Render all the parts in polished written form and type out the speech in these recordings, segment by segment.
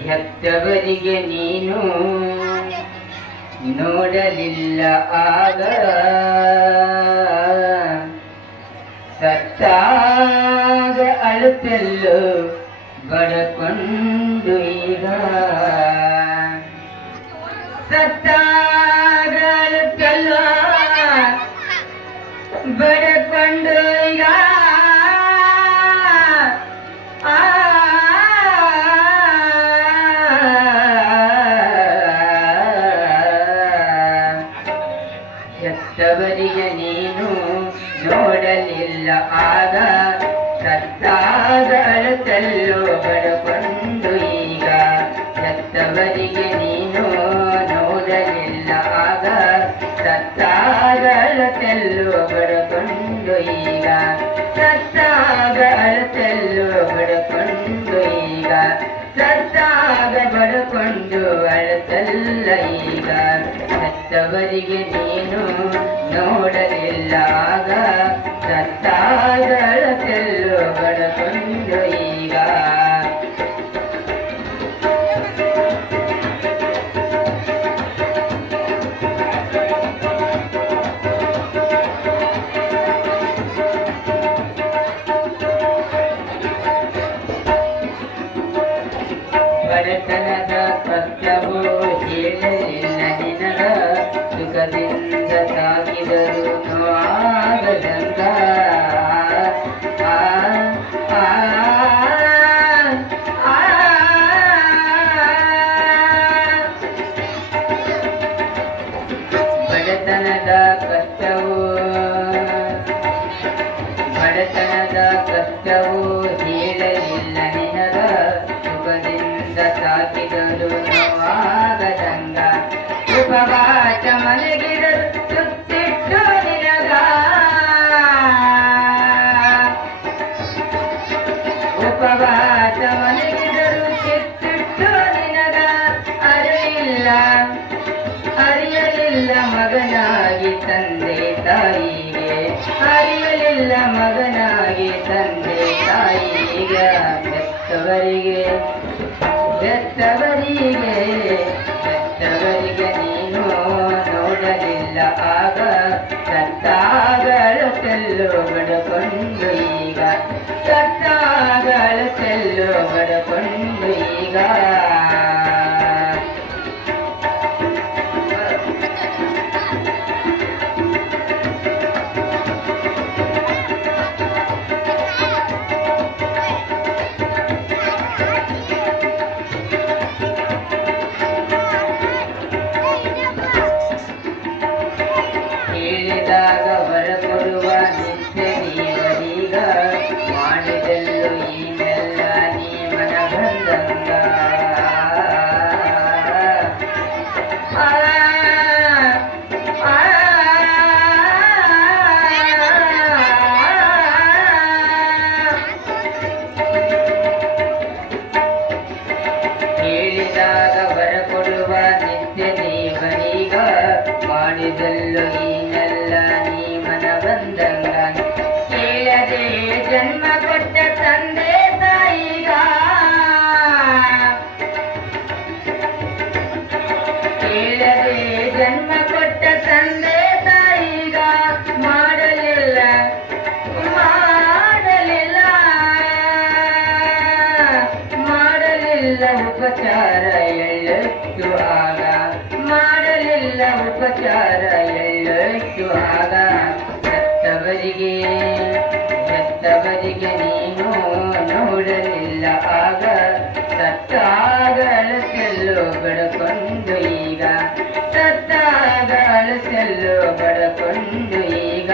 ಹೆತ್ತವರಿಗೆ ನೀನು ನೋಡಲಿಲ್ಲ ಆಗ ಸತ್ತಾಗ ಅಳುತ್ತಲ್ಲೋ ಬಡಕೊಂಡು ಈಗ ಸತ್ತಾಗ ಅಳುತ್ತಲ್ಲೋ ಬಡಕೊಂಡು ಈಗ ಹೆತ್ತವರಿಗೆ ನೀನು ನೋಡಲಿಲ್ಲ ಆಗ ಸತ್ತಾಗ ಅಳುತ್ತಲ್ಲೋ ಬಡಕೊಂಡು ಈಗ ಹೆತ್ತವರಿಗೆ ನೀನು ನೋಡಲಿಲ್ಲ ಆಗ ಸತ್ತಾಗ ಅಳುತ್ತಲ್ಲೋ ಬಡಕೊಂಡು ಈಗ ಸತ್ತಾಗ ಅಳುತ್ತಲ್ಲೋ ಬಡಕೊಂಡು ಈಗ ಸತ್ತಾಗ ಬಡಕೊಂಡು ಅಳುತ್ತಲ್ಲ ಈಗ ಹೆತ್ತವರಿಗೆ ನೀನು ನೋಡಲಿಲ್ಲ ಆಗ ಸತ್ತಾಗ ಅಳುತ್ತಲ್ಲೋ ಬಡಕೊಂಡು ಈಗ ಬಡತನದ ಕಷ್ಟವೋ ಹೇಳಲಿಲ್ಲ ನಿನಗ ಸುಖದಿಂದ ಸಾಗಿದರು ನೋವಾಗದಂಗ ಬಡತನದ ಕಷ್ಟವೋ ಹೇಳಲಿಲ್ಲ ನಿನಗ ಸುಖದಿಂದ ಸಾಕಿದರು ನೋವಾಗದಂಗ ಉಪವಾಸ ಮಲಗಿದರು ಸುತ್ತಿಟ್ಟು ನಿನಗ ಉಪವಾಸ ಮಲಗಿದರು ಸುತ್ತಿಟ್ಟು ನಿನಗ ಅರಿಯಲಿಲ್ಲ ಮಗನಾಗಿ ತಂದೆ ತಾಯಿಗೆ ಅರಿಯಲಿಲ್ಲ ಮಗನಾಗಿ ತಂದೆ ತಾಯಿಗೆ ಬೆತ್ತವರಿಗೆ ನೀನು ನೋಡಲಿಲ್ಲ ಆಗ ಸತ್ತಾಗ ಅಳುತ್ತಲ್ಲೋ ಬಡಕೊಂಡು ಈಗ ಸತ್ತಾಗ ಅಳುತ್ತಲ್ಲೋ ಬಡಕೊಂಡು ಈಗ ಹೇಳಿದಾಗ ಹೊರಕೊಡುವ ನಿತ್ಯ ನೀವರೀಗ ಮಾಡಿದೆಲ್ಲೋ ಈನೆಲ್ಲ ನೀ ಮನ ಬಂದಂಗ ಹೇಳಿದಾಗ ಹೊರಕೊಡುವ ನಿತ್ಯ ದೇವರೀಗ ಮಾಡಿದೆಲ್ಲೋ ಈನೆಲ್ಲ ನೀ ಮನ ಬಂದಂಗ ಕೇಳದೆ ಜನ್ಮ ಕೊಟ್ಟ ತಂದೆ ತಾಯಿಗ ಕೇಳದೆ ಜನ್ಮ ಕೊಟ್ಟ ತಂದೆ ತಾಯಿಗ ಮಾಡಲಿಲ್ಲ ಉಪಚಾರ ಎಳ್ಳಷ್ಟು ಆಗ ಮಾಡಲಿಲ್ಲ ಉಪಚಾರ ಎಳ್ಳಷ್ಟು ಆಗ ಹೆತ್ತವರಿಗೆ ನೀನು ನೋಡಲಿಲ್ಲ ಆಗ ಸತ್ತಾಗ ಅಳುತ್ತಲ್ಲೋ ಬಡಕೊಂಡು ಈಗ ಸತ್ತಾಗ ಅಳುತ್ತಲ್ಲೋ ಬಡಕೊಂಡು ಈಗ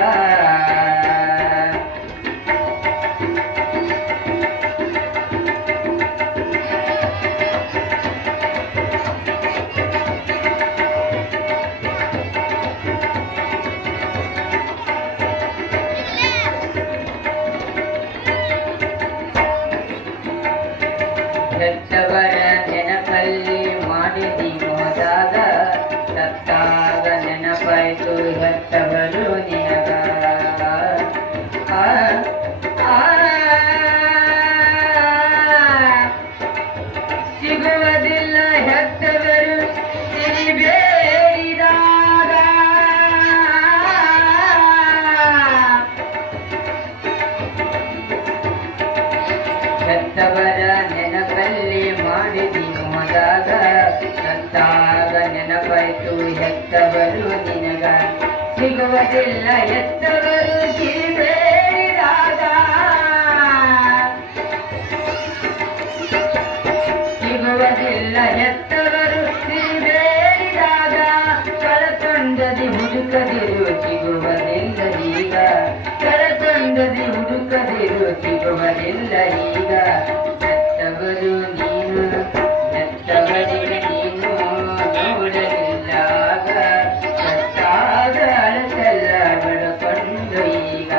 ಹೆತ್ತವರ ನೆನಪಲ್ಲಿ ಮಾಡಿದಿ ಹೋದಾಗ ಸತ್ತಾಗ ನೆನಪಾಯ್ತು ಹೆತ್ತವರು ನಿನಗ ಸಿಗುವುದಿಲ್ಲ ಹೆತ್ತವರು ಸಿರಿಬೇಡಿದಾಗ ಹೆತ್ತವರ ನೆನಪಲ್ಲಿ ಮಾಡಿದಿ ಹೋದಾಗ ಸತ್ತಾಗ ನೆನಪಾಯ್ತು ಹೆತ್ತವರು ನಿನಗ ಸಿಗುವುದಿಲ್ಲ ಹೆತ್ತವರು ಸಿರಿಬೇಡಿದಾಗ ಸಿಗುವುದಿಲ್ಲ ಹೆತ್ತವರು ಸಿರಿಬೇಡಿದಾಗ ಕಳಕೊಂಡದಿ ಹುಡುಕದಿರು ಸಿಗುವುದಿಲ್ಲ ಈಗ ಕಳಕೊಂಡದಿ ಹುಡುಕದಿರು ಸಿಗುವುದಿಲ್ಲ ಈಗ ಹೆತ್ತವರು ನೀನು ಹೆತ್ತವರಿಗೆ ನೀನು ನೋಡಲಿಲ್ಲ ಆಗ ಸತ್ತಾಗ ಅಳತೆಲ್ಲ ಬಡಕೊಂಡು ಈಗ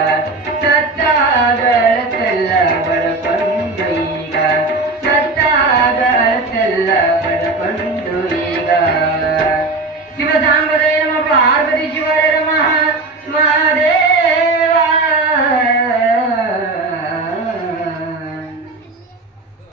ಸತ್ತಾಗ ಅಳತೆಲ್ಲ ಬಡಕೊಂಡು ಈಗ ಸತ್ತಾಗ ಅಳತೆಲ್ಲ ಬಡಕೊಂಡು ಈಗ ಶಿವಸಾಂಬರೇ ನಮ ಪಾರ್ವತಿ ಶಿವರ